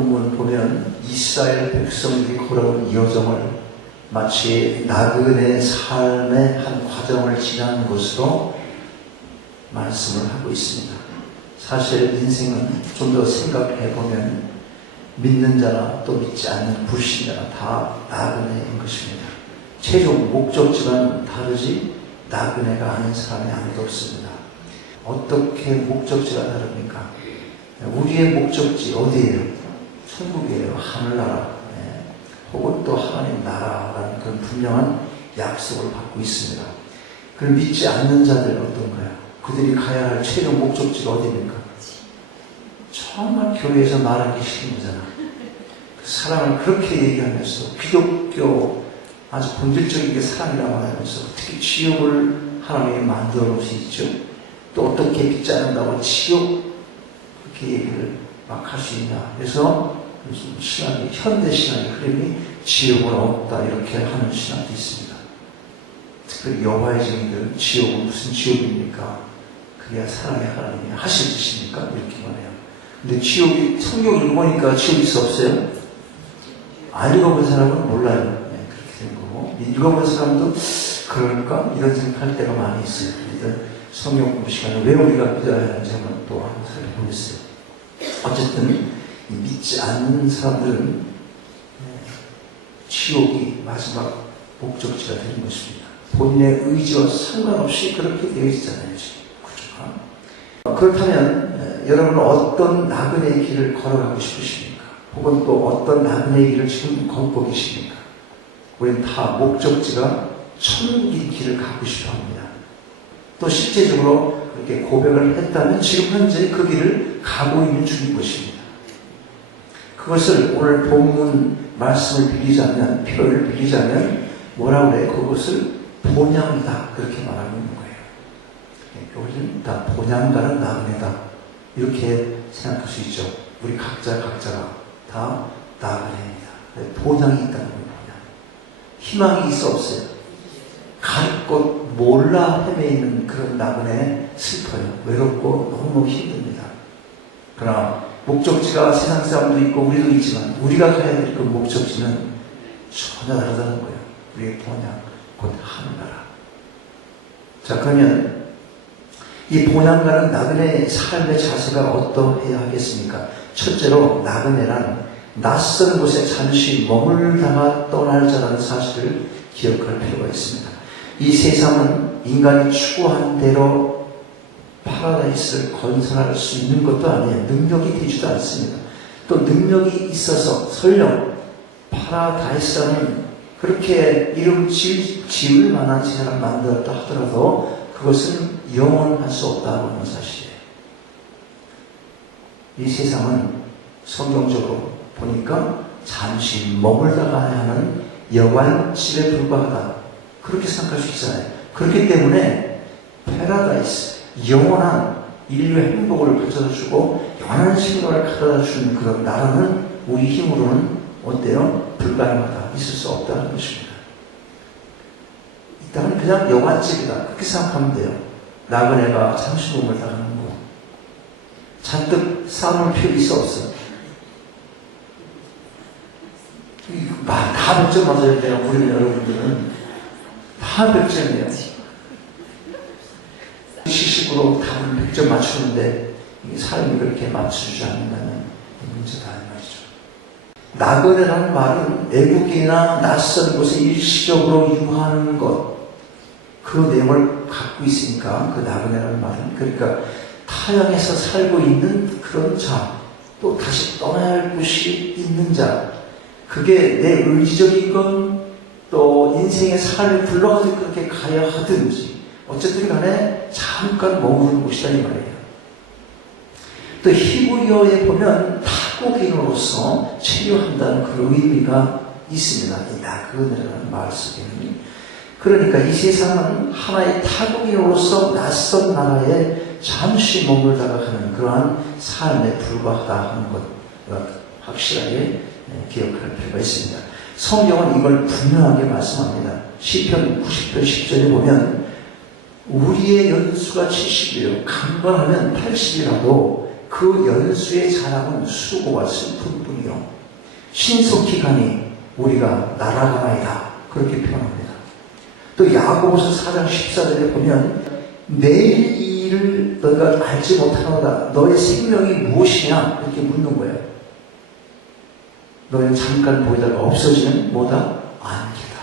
본문 보면 이스라엘 백성들이 걸어온 여정을 마치 나그네 삶의 한 과정을 지나는 것으로 말씀을 하고 있습니다. 사실 인생은 좀 더 생각해 보면 믿는 자나 또 믿지 않는 불신자나 다 나그네인 것입니다. 최종 목적지만 다르지 나그네가 아닌 사람이 아무도 없습니다. 어떻게 목적지가 다릅니까? 우리의 목적지 어디예요? 천국이에요. 하늘나라. 혹은 또 하나님 나라라는 그런 분명한 약속을 받고 있습니다. 그걸 믿지 않는 자들은 어떤가요? 그들이 가야 할 최종 목적지가 어디입니까? 정말 교회에서 말하기 싫은 거잖아. 그 사랑을 그렇게 얘기하면서 기독교 아주 본질적인 사랑이라고 말하면서 어떻게 지옥을 하나님이 만들어 놓을 수 있죠? 또 어떻게 믿지 않는다고 지옥 그렇게 얘기를 막 할 수 있냐. 그래서 신학이, 현대 신학의 흐름이 지옥은 없다 이렇게 하는 신학도 있습니다. 특별히 여호와의 증인들은 지옥은 무슨 지옥입니까? 그게 사랑의 하나님이 하실 짓입니까? 이렇게 말해요. 근데 지옥이, 성경 읽어보니까 지옥이 있어 없어요? 안 읽어본 사람은 몰라요. 네, 그렇게 된 거고. 읽어본 사람도 그럴까? 이런 생각할 때가 많이 있어요. 일단 성경 공부 시간에 왜 우리가 믿어야 하는지 한번 또 한번 살펴보겠어요. 어쨌든 믿지 않는 사람들은 지옥이 마지막 목적지가 되는 것입니다. 본인의 의지와 상관없이 그렇게 되어 있잖아요. 그렇죠? 그렇다면 여러분은 어떤 나그네의 길을 걸어가고 싶으십니까? 혹은 또 어떤 나그네의 길을 지금 걷고 계십니까? 우리는 다 목적지가 천국의 길을 가고 싶어 합니다. 또 실제적으로 그렇게 고백을 했다면 지금 현재 그 길을 가고 있는 중인 것입니다. 그것을 오늘 본문 말씀을 빌리자면, 표현을 빌리자면 뭐라고 그래요? 그것을 본향이다. 그렇게 말하고 있는 거예요. 우리는 다 본향가는 나그네다. 이렇게 생각할 수 있죠. 우리 각자가 다 나그네입니다. 본향이 있다는 거예요. 본향. 희망이 있어 없어요? 갈 곳 몰라 헤매이는 그런 나그네 슬퍼요. 외롭고 너무너무 힘듭니다. 그러나 목적지가 세상 사람도 있고 우리도 있지만 우리가 가야 될 그 목적지는 전혀 다르다는 거예요. 우리의 본향, 곧 하늘나라. 자, 그러면 이 본향가는 나그네의 삶의 자세가 어떠해야 하겠습니까? 첫째로 나그네란 낯선 곳에 잠시 머물다가 떠날 자라는 사실을 기억할 필요가 있습니다. 이 세상은 인간이 추구한 대로 파라다이스를 건설할 수 있는 것도 아니에요. 능력이 되지도 않습니다. 또 능력이 있어서 설령 파라다이스라는 그렇게 이름 지을 만한 세상을 만들었다 하더라도 그것은 영원할 수 없다는 사실이에요. 이 세상은 성경적으로 보니까 잠시 머물다가 하는 여관집에 불과하다. 그렇게 생각할 수 있잖아요. 그렇기 때문에 파라다이스, 영원한 인류의 행복을 가져다주고 영원한 생명을 가져다주는 그런 나라는 우리 힘으로는 어때요? 불가능하다. 있을 수 없다는 것입니다. 일단은 그냥 여관집이다. 그렇게 생각하면 돼요. 나그네가 잠시 몸을 나가는 거. 잔뜩 쌓아놓을 필요 있어 없어요? 다 100점 맞아야 돼요. 우리 여러분들은 다 100점이에요. 시식으로 답을 100점 맞추는데 사람이 그렇게 맞춰주지 않는다면 문제다 이 말이죠. 나그네라는 말은 외국이나 낯선 곳에 일시적으로 유하는 것, 그 내용을 갖고 있으니까 그 나그네라는 말은 그러니까 타향에서 살고 있는 그런 자, 또 다시 떠나야 할 곳이 있는 자, 그게 내 의지적인 건 또 인생의 삶에 불러가지고 그렇게 가야 하든지 어쨌든 간에 잠깐 머무는 곳이다 이 말이에요. 또 히브리어에 보면 타국인으로서 체류한다는 그런 의미가 있습니다. 이 나그네라는 말 속에는. 그러니까 이 세상은 하나의 타국인으로서 낯선 나라에 잠시 머물다가 하는 그러한 삶에 불과하다 하는 것 확실하게 기억할 필요가 있습니다. 성경은 이걸 분명하게 말씀합니다. 시편 90편 10절에 보면 우리의 연수가 70이에요. 강건하면 80이라도 그 연수의 자랑은 수고와 슬픔뿐이요 신속히 가니 우리가 날아가나이다. 그렇게 표현합니다. 또 야고보서 4장 14절에 보면 내일 이 일을 너희가 알지 못하노다. 너의 생명이 무엇이냐? 이렇게 묻는 거예요. 너희는 잠깐 보이다가 없어지는 뭐다? 안개다.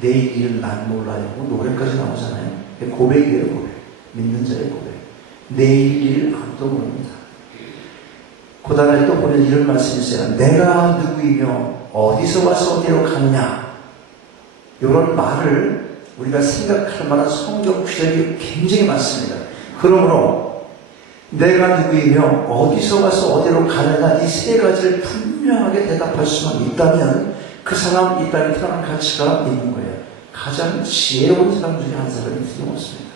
내일 일을 난 몰라요. 노래까지 나오잖아요. 고백이에요, 고백. 믿는 자의 고백. 내일 일 아무도 모릅니다. 그 다음에 또 보면 이런 말씀이 있어요. 내가 누구이며 어디서 와서 어디로 가느냐. 이런 말을 우리가 생각할 만한 성경 구절이 굉장히 많습니다. 그러므로 내가 누구이며 어디서 와서 어디로 가느냐 이 세 가지를 분명하게 대답할 수만 있다면 그 사람 이 땅에 태어난 가치가 있는 거예요. 가장 지혜로운 사람 중에 한 사람이 틀림없습니다.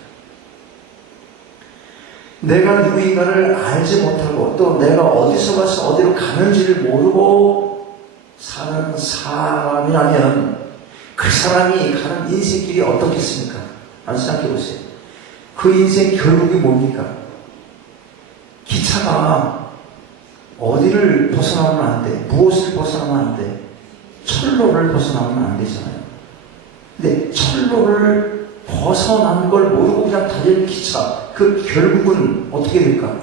내가 누구인가를 알지 못하고 또 내가 어디서 와서 어디로 가는지를 모르고 사는 사람이라면 그 사람이 가는 인생길이 어떻겠습니까? 한번 생각해 보세요. 그 인생 결국이 뭡니까? 기차가 어디를 벗어나면 안 돼. 무엇을 벗어나면 안 돼. 철로를 벗어나면 안 되잖아요. 근데 철로를 벗어난 걸 모르고 그냥 달리는 기차, 그 결국은 어떻게 될까?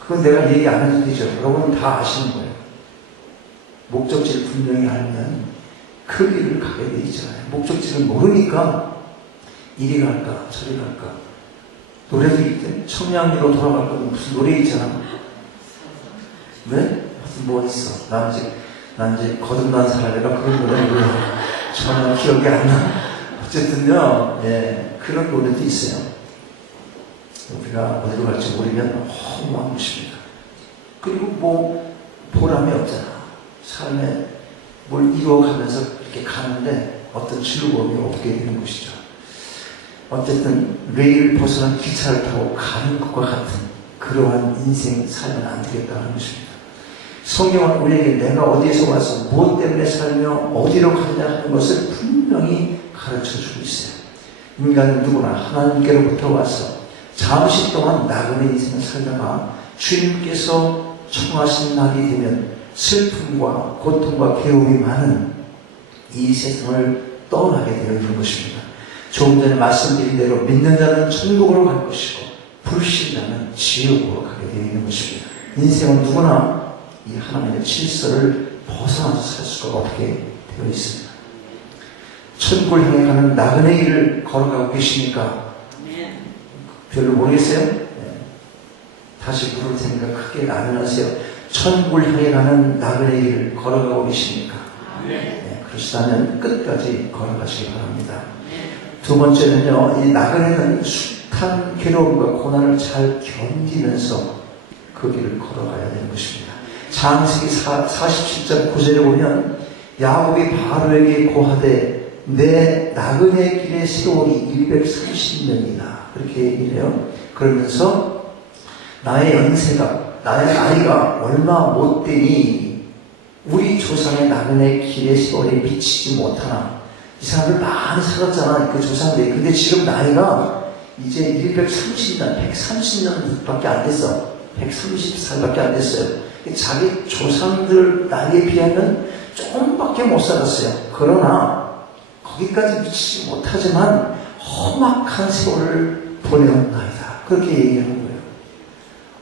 그건 내가 얘기 안 해도 되죠. 여러분 다 아시는 거예요. 목적지를 분명히 알면 그 길을 가게 돼 있잖아요. 목적지를 모르니까 이리 갈까 저리 갈까. 노래도 있대. 청량리로 돌아갈까. 무슨 노래 있잖아. 왜? 무슨 뭐 있어. 난 이제 거듭난 사람이라 그런 노래 몰라. 전혀 기억이 안 나. 어쨌든요, 예, 그런 노래도 있어요. 우리가 어디로 갈지 모르면 허무한 것입니다. 그리고 뭐 보람이 없잖아. 삶에 뭘 이루어가면서 이렇게 가는데 어떤 즐거움이 없게 되는 것이죠. 어쨌든 레일을 벗어난 기차를 타고 가는 것과 같은 그러한 인생 살면 안 되겠다는 것입니다. 성경은 우리에게 내가 어디에서 와서 무엇 때문에 살며 어디로 가느냐 하는 것을 분명히 가르쳐주고 있어요. 인간은 누구나 하나님께로부터 와서 잠시 동안 나그네 인생을 살다가 주님께서 청하신 날이 되면 슬픔과 고통과 괴로움이 많은 이 세상을 떠나게 되어 있는 것입니다. 조금 전에 말씀드린 대로 믿는 자는 천국으로 갈 것이고 불신자는 지옥으로 가게 되어 있는 것입니다. 인생은 누구나 이 하나님의 질서를 벗어나서 살 수가 없게 되어 있습니다. 천국을 향해 가는 나그네 길을 걸어가고 계십니까? 별로 모르겠어요? 네. 다시 부를 테니까 크게 아멘하세요. 천국을 향해 가는 나그네 길을 걸어가고 계십니까? 네. 그러시다면 끝까지 걸어가시기 바랍니다. 두 번째는요, 이 나그네는 숱한 괴로움과 고난을 잘 견디면서 그 길을 걸어가야 되는 것입니다. 창세기 47장 9절에 보면 야곱이 바로에게 고하되 내 나그네 길의 세월이 130년이다. 그렇게 얘기를 해요. 그러면서 나의 연세가, 나의 나이가 얼마 못 되니 우리 조상의 나그네 길의 세월에 미치지 못하나. 이 사람들 많이 살았잖아, 그 조상들이. 근데 지금 나이가 이제 130년, 130년밖에 안 됐어. 130살밖에 안 됐어요. 자기 조상들 나이에 비하면 조금밖에 못 살았어요. 그러나 거기까지 미치지 못하지만 험악한 세월을 보내었나이다. 그렇게 얘기하는 거예요.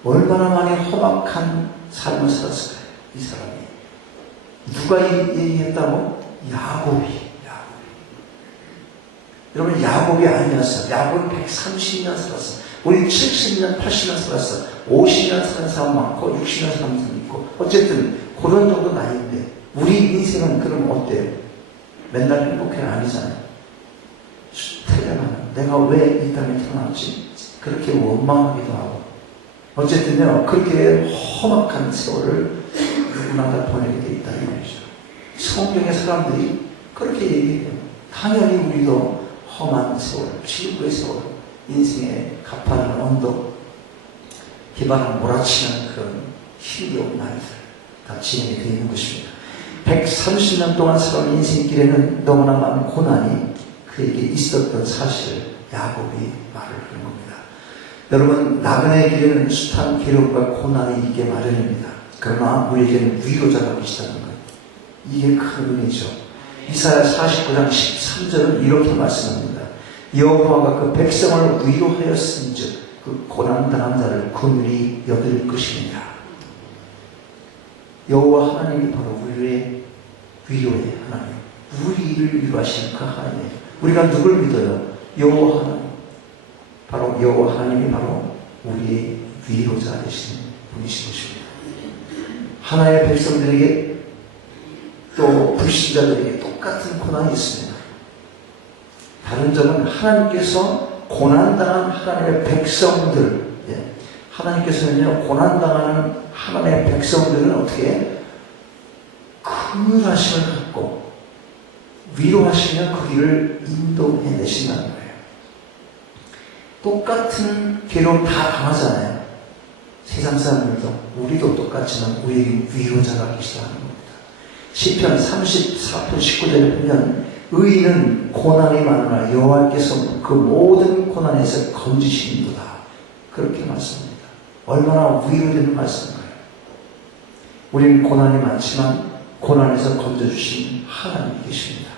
얼마나 많이 험악한 삶을 살았을까요? 이 사람이. 누가 얘기했다고? 야곱이. 여러분, 야곱이 아니었어요. 야곱은 130년 살았어. 우리 70년, 80년 살았어. 50년 사는 사람 많고 60년 사는 사람 있고. 어쨌든 그런 정도 나이인데 우리 인생은 그럼 어때요? 맨날 행복해는 아니잖아요. 태어나는 내가 왜 이 땅에 태어났지? 그렇게 원망하기도 하고. 어쨌든요, 그렇게 험악한 세월을 누구나 다 보내게 돼 있다는 거죠. 성경의 사람들이 그렇게 얘기해요. 당연히 우리도 험한 세월, 지옥의 세월, 인생의 가파른 언덕, 기반을 몰아치는 그런 힘겨운 날들 다 진행이 되어 있는 것입니다. 130년 동안 살아온 인생길에는 너무나 많은 고난이 그에게 있었던 사실을 야곱이 말을 하는 겁니다. 여러분, 나그네의 길에는 숱한 괴로움과 고난이 있게 마련입니다. 그러나 우리에게는 위로자가 계시다는 거예요. 이게 큰 은혜죠. 이사야 49장 13절은 이렇게 말씀합니다. 여호와가 그 백성을 위로하였은즉 그 고난당한 자를 긍휼히 여길 것이니라. 여호와 하나님이 바로 우리의 위로의 하나님, 우리를 위로하시는 그 하나님이에요. 우리가 누굴 믿어요? 여호와 하나님. 바로 여호와 하나님이 바로 우리의 위로자 되시는 분이신 것입니다. 하나님의 백성들에게 또 불신자들에게 똑같은 고난이 있습니다. 다른 점은 하나님께서 고난당한 하나님의 백성들, 하나님께서는요, 고난당하는 하나님의 백성들은 어떻게 큰 하심을 갖고 위로하시며 그 길을 인도해 내신다는 거예요. 똑같은 괴로움 다 당하잖아요. 세상 사람들도 우리도 똑같지만 우리에게 위로자가 계시다는 겁니다. 시편 34편 19절에 보면 의인은 고난이 많으나 여호와께서 그 모든 고난에서 건지시는도다. 그렇게 말씀합니다. 얼마나 위로되는 말씀인가요? 우리는 고난이 많지만 고난에서 건져주신 하나님이 계십니다.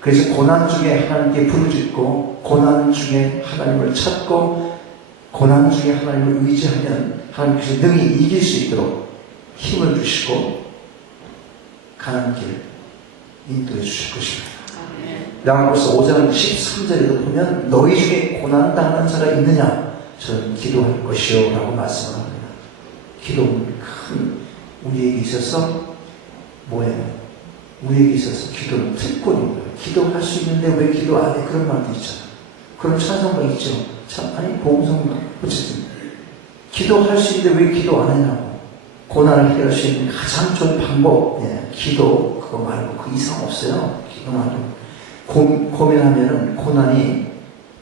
그래서 고난 중에 하나님께 부르짖고 고난 중에 하나님을 찾고 고난 중에 하나님을 의지하면 하나님께서 능히 이길 수 있도록 힘을 주시고 가는 길 인도해 주실 것입니다. 야고보서 5장 13절에도 보면 너희 중에 고난당하는 자가 있느냐? 저는 기도할 것이요 라고 말씀을 합니다. 기도는 큰 우리에게 있어서 뭐예요? 우리에게 있어서 기도는 특권인 거예요. 기도할 수 있는데 왜 기도 안 해? 그런 말도 있잖아요. 그런 찬송가 있죠. 참, 아니, 복음성가. 어쨌든. 기도할 수 있는데 왜 기도 안 하냐고. 고난을 해결할 수 있는 가장 좋은 방법. 기도, 그거 말고 그 이상 없어요. 기도 말고. 고민하면은 고난이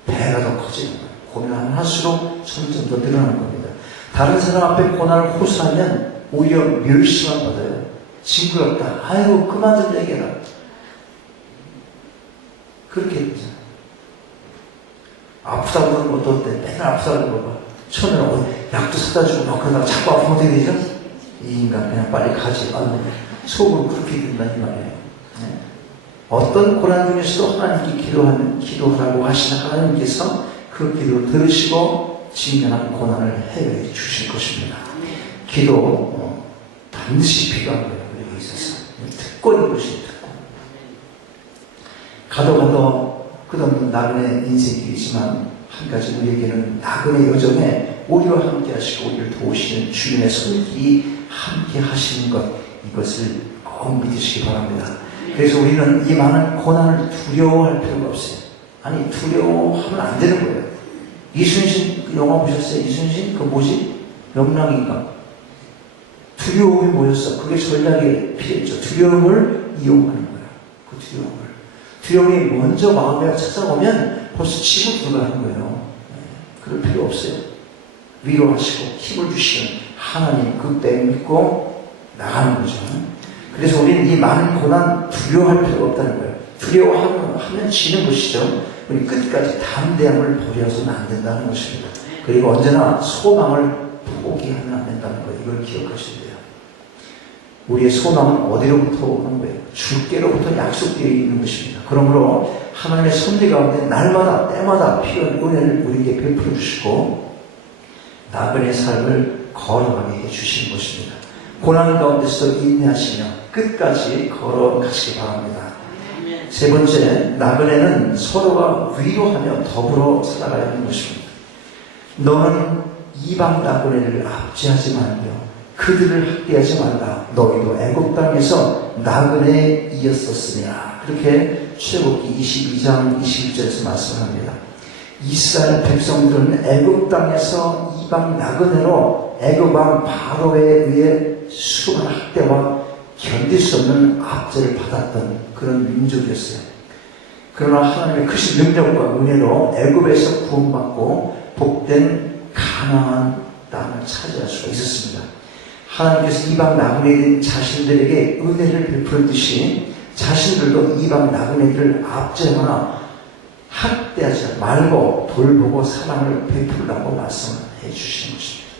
배가 더 커지는 거예요. 고민하면 할수록 점점 더 늘어나는 겁니다. 다른 사람 앞에 고난을 호소하면 오히려 멸시만 받아요. 징그럽다. 아이고, 그만 좀 얘기해라. 그렇게 되잖아요. 아프다고 그러는 것도 어때? 맨날 아프다고 그러고. 처음에는 약도 사다 주고 막 그러다가 자꾸 아프면 어떻게 되죠? 이 인간 그냥 빨리 가지. 속으로 그렇게 된다는 이 말이에요. 어떤 고난 중에서도 하나님께 기도하라고 하시는 하나님께서 그 기도를 들으시고 직면한 고난을 해결해 주실 것입니다. 기도 반드시 필요한 거예요. 우리에게 있어서. 특권인 것이 특권. 가도 끝없는 나그네 인생이지만 한 가지 우리에게는 나그네 여정에 우리와 함께 하시고 우리를 도우시는 주님의 손길이 함께 하시는 것, 이것을 꼭 믿으시기 바랍니다. 그래서 우리는 이 많은 고난을 두려워할 필요가 없어요. 아니, 두려워하면 안 되는 거예요. 이순신 그 영화 보셨어요? 이순신 그 뭐지? 명랑인가? 두려움이 뭐였어? 그게 전략에 필요했죠. 두려움을 이용하는 거예요. 그 두려움이 먼저 마음에 찾아오면 벌써 치고 들어가는 거예요. 그럴 필요 없어요. 위로하시고 힘을 주시는 하나님 그때 믿고 나가는 거죠. 그래서 우리는 이 많은 고난 두려워할 필요가 없다는 거예요. 두려워하면 지는 것이죠. 우리 끝까지 담대함을 버려서는 안 된다는 것입니다. 그리고 언제나 소망을 포기하면 안 된다는 거예요. 이걸 기억하셔야 돼요. 우리의 소망은 어디로부터 오는 거예요? 주께로부터 약속되어 있는 것입니다. 그러므로 하나님의 섭리 가운데 날마다 때마다 필요한 은혜를 우리에게 베풀어 주시고 나그네 삶을 걸어가게 해주시는 것입니다. 고난 가운데서 인내하시며 끝까지 걸어가시기 바랍니다. 세 번째, 나그네는 서로가 위로하며 더불어 살아가야 하는 것입니다. 너는 이방 나그네를 압제하지 말며 그들을 학대하지 말라. 너희도 애굽 땅에서 나그네이었었으니라. 그렇게 출애굽기 22장 21절에서 말씀합니다. 이스라엘 백성들은 애굽 땅에서 이방 나그네로 애굽 왕 바로에 의해 수많은 학대와 견딜 수 없는 압제를 받았던 그런 민족이었어요. 그러나 하나님의 크신 능력과 은혜로 애굽에서 구원받고 복된 가나안 땅을 차지할 수가 있었습니다. 하나님께서 이방 나그네인 자신들에게 은혜를 베풀듯이 자신들도 이방 나그네들을 압제하거나 학대하지 말고 돌보고 사랑을 베풀라고 말씀을 해주시는 것입니다.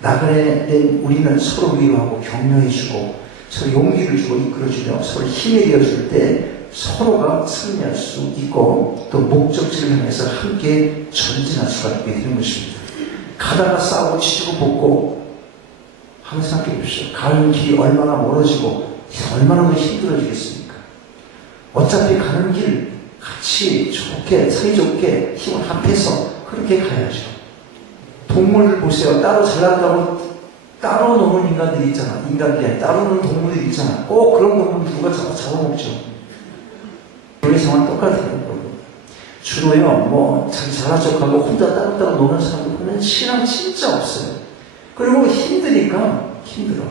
나그네 된 우리는 서로 위로하고 격려해주고 서로 용기를 주고 이끌어주며 서로 힘이 되어줄 때 서로가 승리할 수 있고 또 목적지를 향해서 함께 전진할 수가 있게 되는 것입니다. 가다가 싸우고 치고 볶고 한번 생각해 보십시오. 가는 길이 얼마나 멀어지고 얼마나 더 힘들어지겠습니까? 어차피 가는 길 같이 좋게 사이좋게 힘을 합해서 그렇게 가야죠. 동물들 보세요. 따로 잘난다고 따로 노는 인간들이 있잖아. 인간들이 아니라 따로 노는 동물들이 있잖아. 꼭 그런 동물 누가 잡아먹죠. 우리 상황 똑같아요. 주로요, 자기 잘난 척하고 혼자 따로따로 노는 사람들 보면 신앙 진짜 없어요. 그리고 힘드니까 힘들어.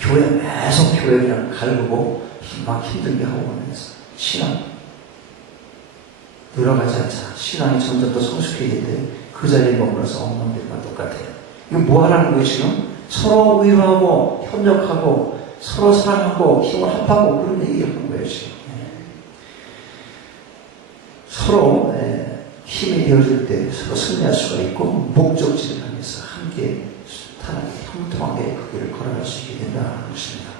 교회 계속 교회 그냥 갈구고 막 힘들게 하고 그러면서 신앙 늘어가지 않잖아. 신앙이 점점 더 성숙해지는데 그 자리에 머물러서 엉망들과 똑같아요. 이거 뭐 하라는 거예요 지금? 서로 위로하고 협력하고 서로 사랑하고 힘을 합하고 그런 얘기하는 거예요 지금. 서로 힘이 되어줄 때 서로 승리할 수가 있고 목적지를 향해서 함께 탄하게 형통하게 그 길을 걸어갈 수 있게 된다는 것입니다.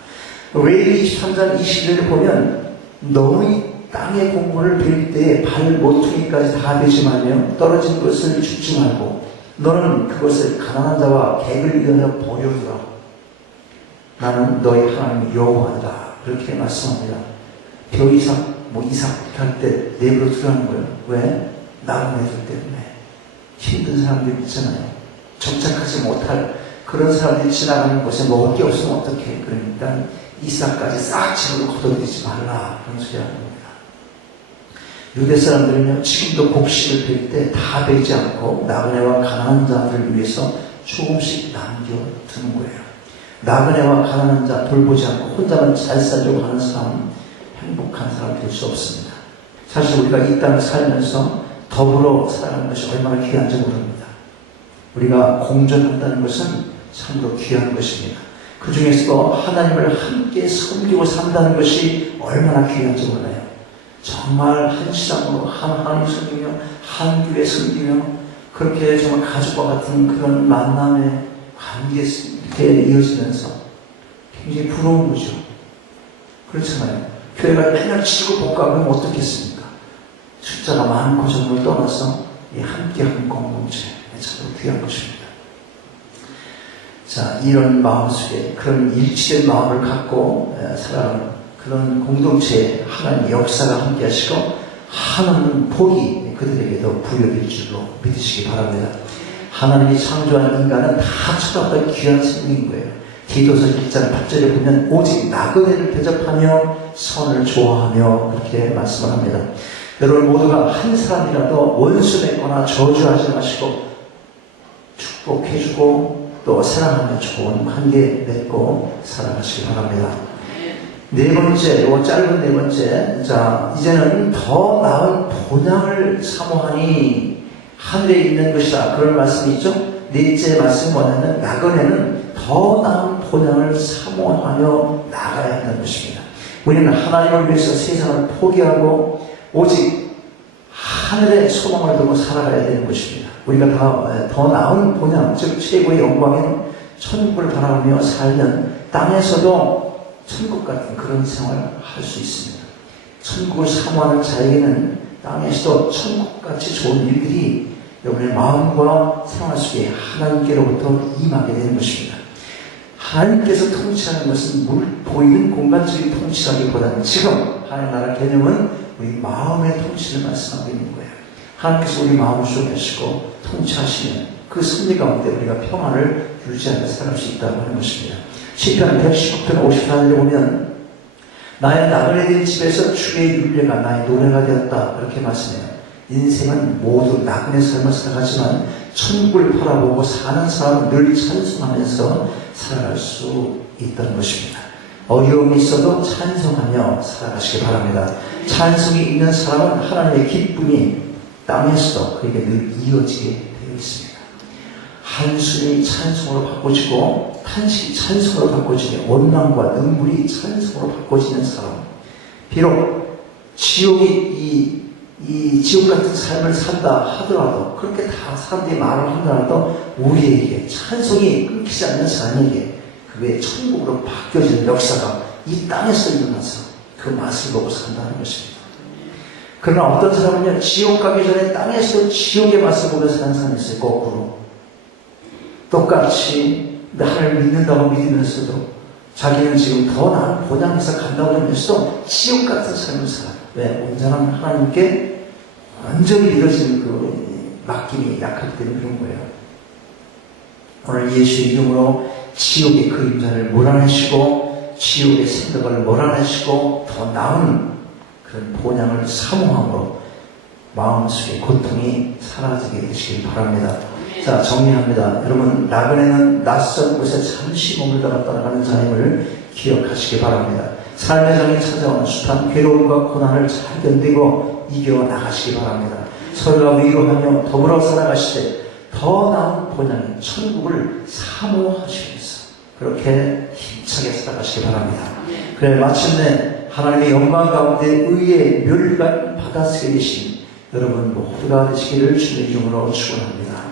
레위기 23장 20절을 보면 너희 땅의 공물을 빌 때에 발 모퉁이까지 다 베지 말며 떨어진 것을 줍지 말고 너는 그것을 가난한 자와 객을 위하여 버려두라. 나는 너희 하나님 여호와다. 그렇게 말씀합니다. 벼이삭 이삭 할 때 내버려 두라는 거예요. 왜? 나그네들 때문에. 힘든 사람들이 있잖아요. 정착하지 못할 그런 사람들이 지나가는 곳에 먹을 게 없으면 어떡해. 그러니까 이삭까지 싹 집으로 걷어들이지 말라. 그런 소리 하는 겁니다. 유대 사람들은요, 지금도 곡식을 벨 때 다 베지 않고 나그네와 가난한 자들을 위해서 조금씩 남겨두는 거예요. 나그네와 가난한 자 돌보지 않고 혼자만 잘 살려고 하는 사람은 행복한 사람이 될 수 없습니다. 사실 우리가 이 땅을 살면서 더불어 살아가는 것이 얼마나 귀한지 모릅니다. 우리가 공존한다는 것은 참으로 귀한 것입니다. 그 중에서도 하나님을 함께 섬기고 산다는 것이 얼마나 귀한지 몰라요. 정말 한 시장으로 하나님 섬기며 한 교회 섬기며 그렇게 정말 가족과 같은 그런 만남의 관계에 이어지면서 굉장히 부러운 거죠. 그렇잖아요. 교회가 맨날 치고 볶아 그러면 어떻겠습니까? 숫자가 많고 적음을 떠나서 함께하는 공동체 참 귀한 것입니다. 자, 이런 마음 속에 그런 일치된 마음을 갖고 살아가는 그런 공동체에 하나님의 역사가 함께 하시고 하나님 복이 그들에게도 부여될 줄로 믿으시기 바랍니다. 하나님이 창조한 인간은 다 철학과 귀한 생명인 거예요. 디도서 1장 8절에 보면 오직 나그네를 대접하며 선을 좋아하며 그렇게 말씀을 합니다. 여러분 모두가 한 사람이라도 원수 맺거나 저주하지 마시고 축복해주고 또 사랑하며 좋은 관계 맺고 살아가시기 바랍니다. 네 번째, 짧은 네 번째. 자, 이제는 더 나은 본향을 사모하니 하늘에 있는 것이다. 그런 말씀이 있죠. 넷째 말씀 뭐냐면 나그네는 더 나은 본향을 사모하며 나가야 한다는 것입니다. 우리는 하나님을 위해서 세상을 포기하고 오직 하늘의 소망을 두고 살아가야 되는 것입니다. 우리가 더 나은 본향, 즉 최고의 영광인 천국을 바라보며 살면 땅에서도 천국 같은 그런 생활을 할 수 있습니다. 천국을 사모하는 자에게는 땅에서도 천국같이 좋은 일들이 여러분의 마음과 생활 속에 하나님께로부터 임하게 되는 것입니다. 하나님께서 통치하는 것은 보이는 공간적인 통치라기보다는 지금 하나님 나라 개념은 우리 마음의 통치를 말씀하고 있는 거예요. 하나님께서 우리 마음을 쏘내시고 통치하시면 그 승리 가운데 우리가 평안을 유지하며 살아갈 수 있다고 하는 것입니다. 시편 119편 54절에 보면 나의 나그네된 집에서 주의 율례가 나의 노래가 되었다. 그렇게 말씀해요. 인생은 모두 나그네 삶을 살아가지만 천국을 바라보고 사는 사람은 늘 찬송하면서 살아갈 수 있다는 것입니다. 어려움이 있어도 찬송하며 살아가시기 바랍니다. 찬송이 있는 사람은 하나님의 기쁨이 땅에서도 그에게 늘 이어지게 되어 있습니다. 한숨이 찬송으로 바꿔지고 탄식이 찬송으로 바꿔지며 원망과 눈물이 찬송으로 바꿔지는 사람, 비록 지옥이 이 이 지옥 같은 삶을 산다 하더라도, 그렇게 다 사람들이 말을 하더라도 우리에게 찬송이 끊기지 않는 사람에게 그게 천국으로 바뀌어지는 역사가 이 땅에서 일어나서 그 맛을 보고 산다는 것입니다. 그러나 어떤 사람은요, 지옥 가기 전에 땅에서 지옥의 맛을 보면서 사는 사람이 있어요. 거꾸로 똑같이 나를 믿는다고 믿으면서도 자기는 지금 더 나은 본향에서 간다고 하면서도 지옥 같은 삶을 살아요. 왜? 온전한 하나님께 완전히 믿어지는 그 맡김이 약하기 때문에 그런 거예요. 오늘 예수의 이름으로 지옥의 그림자를 몰아내시고 지옥의 생각을 몰아내시고 더 나은 그런 본향을 사모함으로 마음속의 고통이 사라지게 되시길 바랍니다. 자, 정리합니다. 여러분, 나그네는 낯선 곳에 잠시 머물다가 떠나가는 자임을 기억하시기 바랍니다. 삶의 장에 찾아오는 숱한 괴로움과 고난을 잘 견디고 이겨나가시기 바랍니다. 서로가 위로하며 더불어 살아가시되 더 나은 본향인 천국을 사모하시면서 그렇게 힘차게 살아가시기 바랍니다. 그래, 마침내 하나님의 영광 가운데 의의 멸관 받아쓰게 되신 여러분 모두가 되시기를 주의 이름으로 축원합니다.